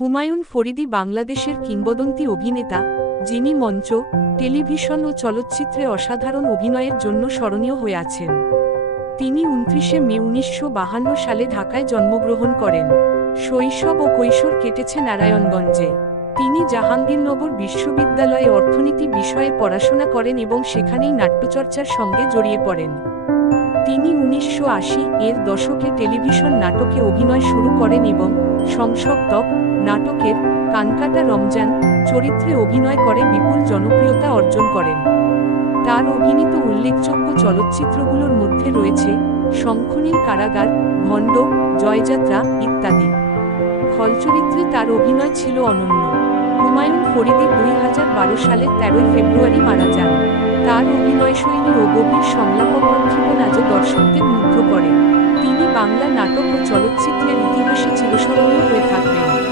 হুমায়ুন ফরিদী বাংলাদেশের কিংবদন্তি অভিনেতা, যিনি মঞ্চ, টেলিভিশন ও চলচ্চিত্রে অসাধারণ অভিনয়ের জন্য স্মরণীয় হয়ে আছেন। তিনি ২৯শে মে ১৯৫২ সালে ঢাকায় জন্মগ্রহণ করেন। শৈশব ও কৈশোর কেটেছে নারায়ণগঞ্জে। তিনি জাহাঙ্গীরনগর বিশ্ববিদ্যালয়ে অর্থনীতি বিষয়ে পড়াশোনা করেন এবং সেখানেই নাট্যচর্চার সঙ্গে জড়িয়ে পড়েন। তিনি ১৯৮০-এর দশকে টেলিভিশন নাটকে অভিনয় শুরু করেন এবং সংসক্তক নাটকের কানকাটা রমজান চরিত্রে অভিনয় করে বিপুল জনপ্রিয়তা অর্জন করেন। তার অভিনীত উল্লেখযোগ্য চলচ্চিত্রগুলোর মধ্যে রয়েছে শঙ্খনীল কারাগার, ভণ্ড, জয়যাত্রা ইত্যাদি। খল চরিত্রে তার অভিনয় ছিল অনন্য। হুমায়ুন ফরিদী ২০১২ সালের ১৩ ফেব্রুয়ারি মারা যান। তার অভিনয়শৈলী ও গভীর সংলাপ প্রক্ষেপণ আজও দর্শকদের মুগ্ধ করে। তিনি বাংলা নাটক ও চলচ্চিত্রের ইতিহাসে চিরস্মরণীয় হয়ে থাকবেন।